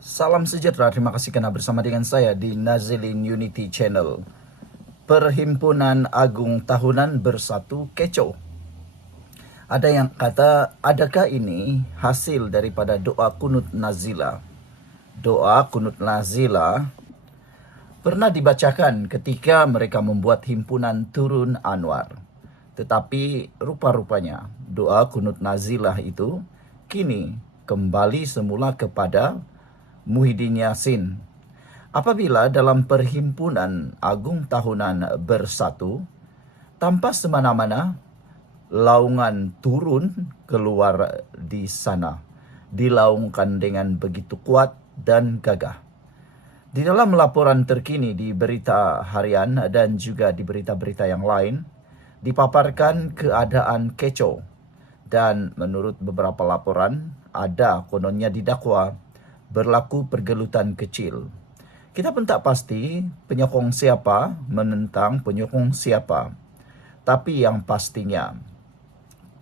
Salam sejahtera, terima kasih kerana bersama dengan saya di Nazilin Unity Channel. Perhimpunan Agung Tahunan Bersatu kecoh. Ada yang kata, adakah ini hasil daripada doa kunut Nazila? Doa kunut Nazila pernah dibacakan ketika mereka membuat himpunan Turun Anwar. Tetapi rupa-rupanya doa kunut Nazilah itu kini kembali semula kepada Muhyiddin Yassin. Apabila dalam perhimpunan agung tahunan bersatu, tanpa semana-mana laungan turun keluar di sana, dilaungkan dengan begitu kuat dan gagah. Di dalam laporan terkini di berita harian dan juga di berita-berita yang lain, dipaparkan keadaan kecoh dan menurut beberapa laporan, ada kononnya didakwa berlaku pergelutan kecil. Kita pun tak pasti penyokong siapa menentang penyokong siapa. Tapi yang pastinya,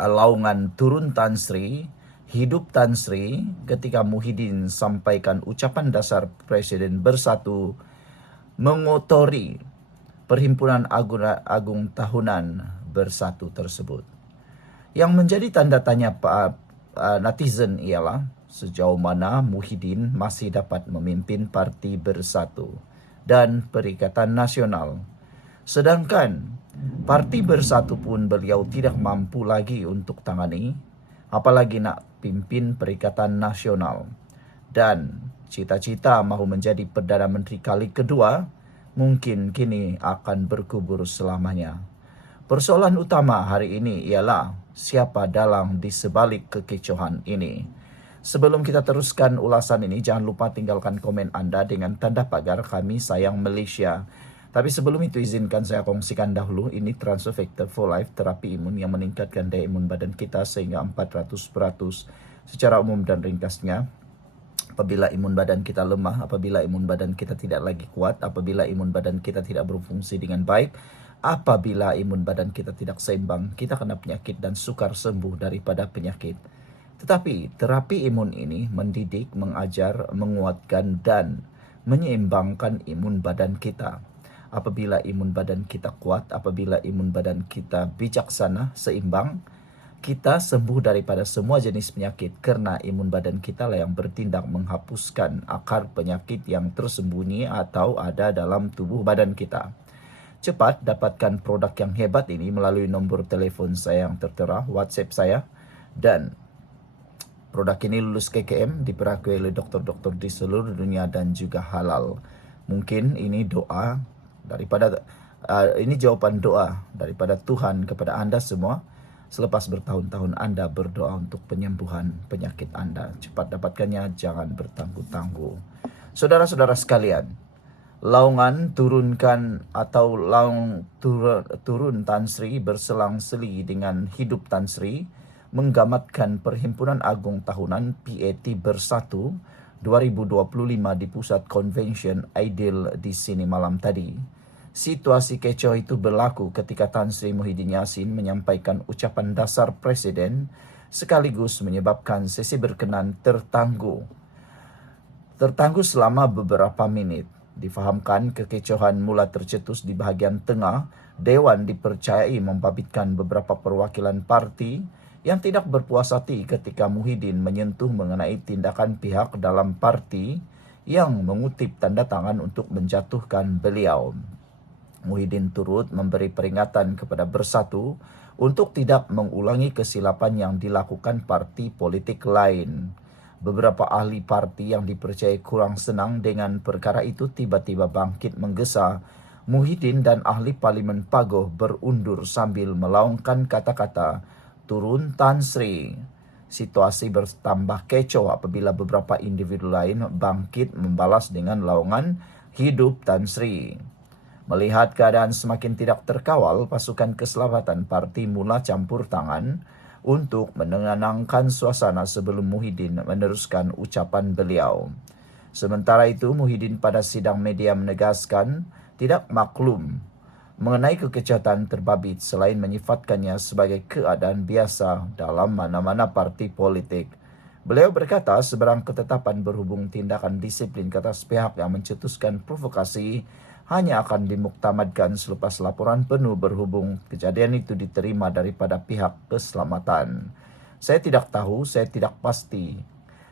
laungan turun Tan Sri, hidup Tan Sri ketika Muhyiddin sampaikan ucapan dasar Presiden Bersatu mengotori Perhimpunan Agung Tahunan Bersatu tersebut. Yang menjadi tanda tanya netizen ialah sejauh mana Muhyiddin masih dapat memimpin Parti Bersatu dan Perikatan Nasional. Sedangkan Parti Bersatu pun beliau tidak mampu lagi untuk tangani, apalagi nak pimpin Perikatan Nasional. Dan cita-cita mahu menjadi Perdana Menteri kali kedua mungkin kini akan berkubur selamanya. Persoalan utama hari ini ialah siapa dalang di sebalik kekecohan ini. Sebelum kita teruskan ulasan ini, jangan lupa tinggalkan komen anda dengan tanda pagar kami sayang Malaysia. Tapi sebelum itu izinkan saya kongsikan dahulu, ini Transfer Factor for Life, terapi imun yang meningkatkan daya imun badan kita sehingga 400% secara umum dan ringkasnya. Apabila imun badan kita lemah, apabila imun badan kita tidak lagi kuat, apabila imun badan kita tidak berfungsi dengan baik, apabila imun badan kita tidak seimbang, kita kena penyakit dan sukar sembuh daripada penyakit. Tetapi terapi imun ini mendidik, mengajar, menguatkan dan menyeimbangkan imun badan kita. Apabila imun badan kita kuat, apabila imun badan kita bijaksana, seimbang, kita sembuh daripada semua jenis penyakit kerana imun badan kita lah yang bertindak menghapuskan akar penyakit yang tersembunyi atau ada dalam tubuh badan kita. Cepat dapatkan produk yang hebat ini melalui nombor telefon saya yang tertera, WhatsApp saya, dan produk ini lulus KKM, diperakui oleh doktor-doktor di seluruh dunia dan juga halal. Mungkin ini doa daripada ini jawapan doa daripada Tuhan kepada anda semua selepas bertahun-tahun anda berdoa untuk penyembuhan penyakit anda. Cepat dapatkannya, jangan bertangguh-tangguh. Saudara-saudara sekalian, laungan turunkan atau turun Tan Sri berselang-seli dengan hidup Tan Sri menggamatkan Perhimpunan Agung Tahunan PAT Bersatu 2025 di Pusat Convention Aidil di sini malam tadi. Situasi kecoh itu berlaku ketika Tan Sri Muhyiddin Yassin menyampaikan ucapan dasar Presiden sekaligus menyebabkan sesi berkenan tertangguh selama beberapa minit. Difahamkan kekecohan mula tercetus di bahagian tengah. Dewan dipercayai membabitkan beberapa perwakilan parti yang tidak berpuas hati ketika Muhyiddin menyentuh mengenai tindakan pihak dalam parti yang mengutip tanda tangan untuk menjatuhkan beliau. Muhyiddin turut memberi peringatan kepada Bersatu untuk tidak mengulangi kesilapan yang dilakukan parti politik lain. Beberapa ahli parti yang dipercayai kurang senang dengan perkara itu tiba-tiba bangkit menggesa. Muhyiddin dan ahli Parlimen Pagoh berundur sambil melaungkan kata-kata, "Turun Tan Sri." Situasi bertambah kecoh apabila beberapa individu lain bangkit membalas dengan laungan, "Hidup Tan Sri." Melihat keadaan semakin tidak terkawal, pasukan keselamatan parti mula campur tangan untuk menenangkan suasana sebelum Muhyiddin meneruskan ucapan beliau. Sementara itu, Muhyiddin pada sidang media menegaskan tidak maklum mengenai kekecohan terbabit selain menyifatkannya sebagai keadaan biasa dalam mana-mana parti politik. Beliau berkata seberang ketetapan berhubung tindakan disiplin ke atas pihak yang mencetuskan provokasi hanya akan dimuktamadkan selepas laporan penuh berhubung kejadian itu diterima daripada pihak keselamatan. Saya tidak tahu, saya tidak pasti.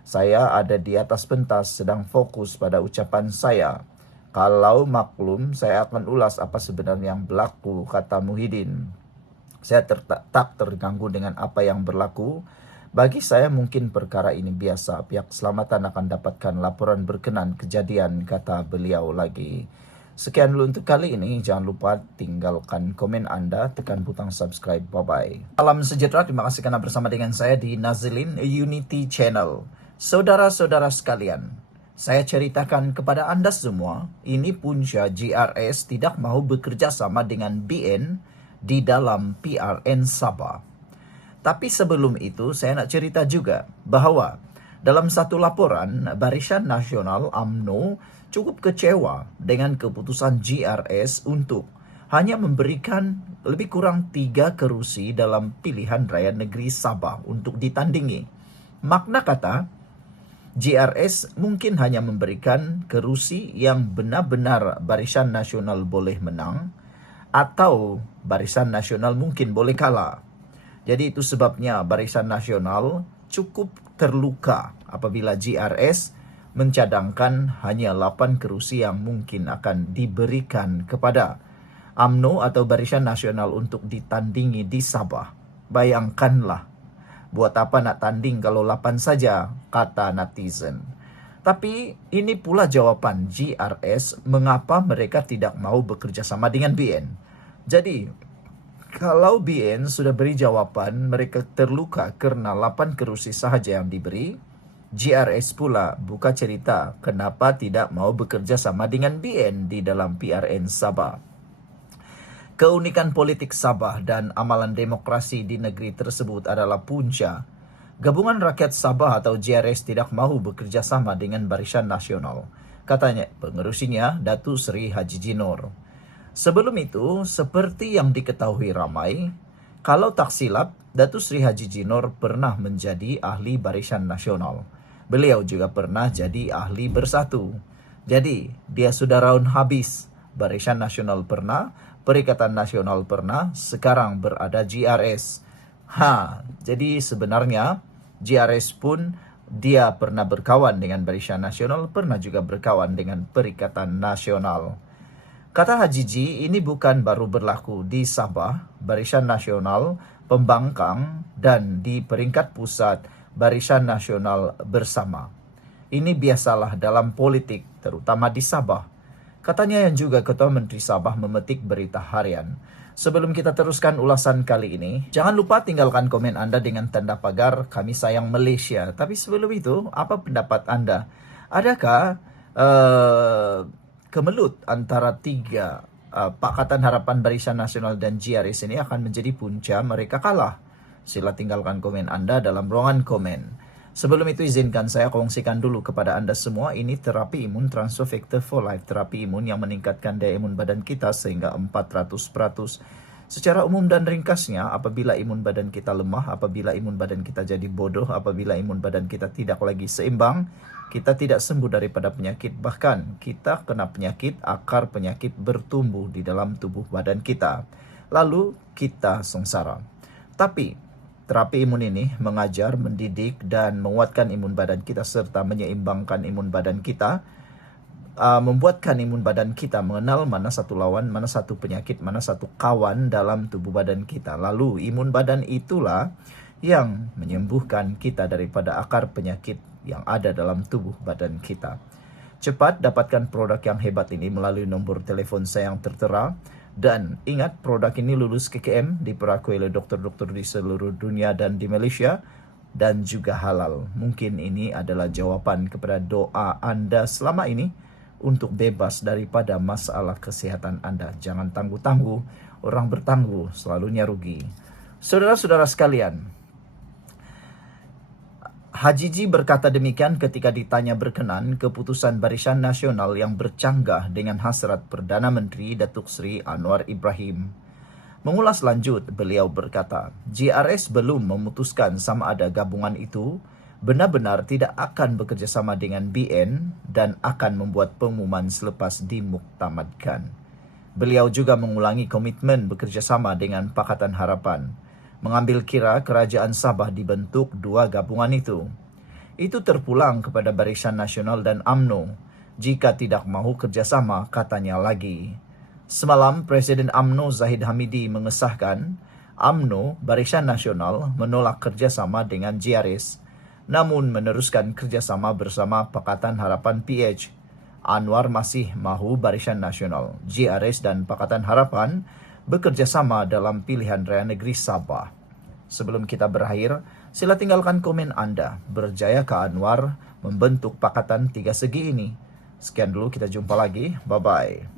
Saya ada di atas pentas sedang fokus pada ucapan saya. Kalau maklum, saya akan ulas apa sebenarnya yang berlaku, kata Muhyiddin. Saya tak terganggu dengan apa yang berlaku. Bagi saya mungkin perkara ini biasa. Pihak keselamatan akan dapatkan laporan berkenan kejadian, kata beliau lagi. Sekian dulu untuk kali ini. Jangan lupa tinggalkan komen Anda, tekan butang subscribe. Bye-bye. Salam sejahtera, terima kasih karena bersama dengan saya di Nazilin Unity Channel. Saudara-saudara sekalian, saya ceritakan kepada Anda semua, ini punca GRS tidak mau bekerja sama dengan BN di dalam PRN Sabah. Tapi sebelum itu saya nak cerita juga bahwa dalam satu laporan Barisan Nasional UMNO cukup kecewa dengan keputusan GRS untuk hanya memberikan lebih kurang 3 kerusi dalam pilihan raya negeri Sabah untuk ditandingi. Makna kata, GRS mungkin hanya memberikan kerusi yang benar-benar Barisan Nasional boleh menang atau Barisan Nasional mungkin boleh kalah. Jadi itu sebabnya Barisan Nasional cukup terluka apabila GRS mencadangkan hanya 8 kerusi yang mungkin akan diberikan kepada UMNO atau Barisan Nasional untuk ditandingi di Sabah. Bayangkanlah, buat apa nak tanding kalau 8 saja, kata netizen. Tapi ini pula jawaban GRS mengapa mereka tidak mau bekerja sama dengan BN. Jadi, kalau BN sudah beri jawaban mereka terluka karena 8 kerusi sahaja yang diberi, GRS pula buka cerita kenapa tidak mau bekerja sama dengan BN di dalam PRN Sabah. Keunikan politik Sabah dan amalan demokrasi di negeri tersebut adalah punca. Gabungan Rakyat Sabah atau GRS tidak mahu bekerja sama dengan Barisan Nasional. Katanya pengerusinya Datuk Seri Haji Jinor. Sebelum itu, seperti yang diketahui ramai, kalau tak silap, Datuk Seri Haji Jinor pernah menjadi ahli Barisan Nasional. Beliau juga pernah jadi ahli Bersatu. Jadi, dia sudah round habis. Barisan Nasional pernah, Perikatan Nasional pernah, sekarang berada GRS. Jadi sebenarnya GRS pun dia pernah berkawan dengan Barisan Nasional, pernah juga berkawan dengan Perikatan Nasional. Kata Haji Ji, ini bukan baru berlaku di Sabah, Barisan Nasional, pembangkang, dan di peringkat pusat Barisan Nasional bersama. Ini biasalah dalam politik, terutama di Sabah. Katanya yang juga Ketua Menteri Sabah memetik berita harian. Sebelum kita teruskan ulasan kali ini, jangan lupa tinggalkan komen Anda dengan tanda pagar kami sayang Malaysia. Tapi sebelum itu, apa pendapat Anda? Adakah kemelut antara 3 Pakatan Harapan Barisan Nasional dan GRS ini akan menjadi punca mereka kalah? Sila tinggalkan komen Anda dalam ruangan komen. Sebelum itu izinkan saya kongsikan dulu kepada Anda semua, ini terapi imun Transfer Factor for Life, terapi imun yang meningkatkan daya imun badan kita sehingga 400%. Secara umum dan ringkasnya, apabila imun badan kita lemah, apabila imun badan kita jadi bodoh, apabila imun badan kita tidak lagi seimbang, kita tidak sembuh daripada penyakit, bahkan kita kena penyakit, akar penyakit bertumbuh di dalam tubuh badan kita. Lalu kita sengsara. Tapi terapi imun ini mengajar, mendidik, dan menguatkan imun badan kita serta menyeimbangkan imun badan kita, membuatkan imun badan kita mengenal mana satu lawan, mana satu penyakit, mana satu kawan dalam tubuh badan kita. Lalu imun badan itulah yang menyembuhkan kita daripada akar penyakit yang ada dalam tubuh badan kita. Cepat dapatkan produk yang hebat ini melalui nombor telefon saya yang tertera. Dan ingat, produk ini lulus KKM, diperakui oleh dokter-dokter di seluruh dunia dan di Malaysia, dan juga halal. Mungkin ini adalah jawaban kepada doa Anda selama ini untuk bebas daripada masalah kesehatan Anda. Jangan tangguh-tangguh, orang bertangguh selalunya rugi. Saudara-saudara sekalian, Haji Ji berkata demikian ketika ditanya berkenan keputusan Barisan Nasional yang bercanggah dengan hasrat Perdana Menteri Datuk Seri Anwar Ibrahim. Mengulas lanjut, beliau berkata, GRS belum memutuskan sama ada gabungan itu benar-benar tidak akan bekerja sama dengan BN dan akan membuat pengumuman selepas dimuktamadkan. Beliau juga mengulangi komitmen bekerja sama dengan Pakatan Harapan, mengambil kira Kerajaan Sabah dibentuk dua gabungan itu. Itu terpulang kepada Barisan Nasional dan UMNO. Jika tidak mahu kerjasama, katanya lagi. Semalam, Presiden UMNO Zahid Hamidi mengesahkan UMNO Barisan Nasional menolak kerjasama dengan GRS, namun meneruskan kerjasama bersama Pakatan Harapan PH. Anwar masih mahu Barisan Nasional, GRS dan Pakatan Harapan bekerja sama dalam pilihan raya negeri Sabah. Sebelum kita berakhir, sila tinggalkan komen Anda. Berjayakah Anwar membentuk Pakatan Tiga Segi ini? Sekian dulu, kita jumpa lagi. Bye-bye.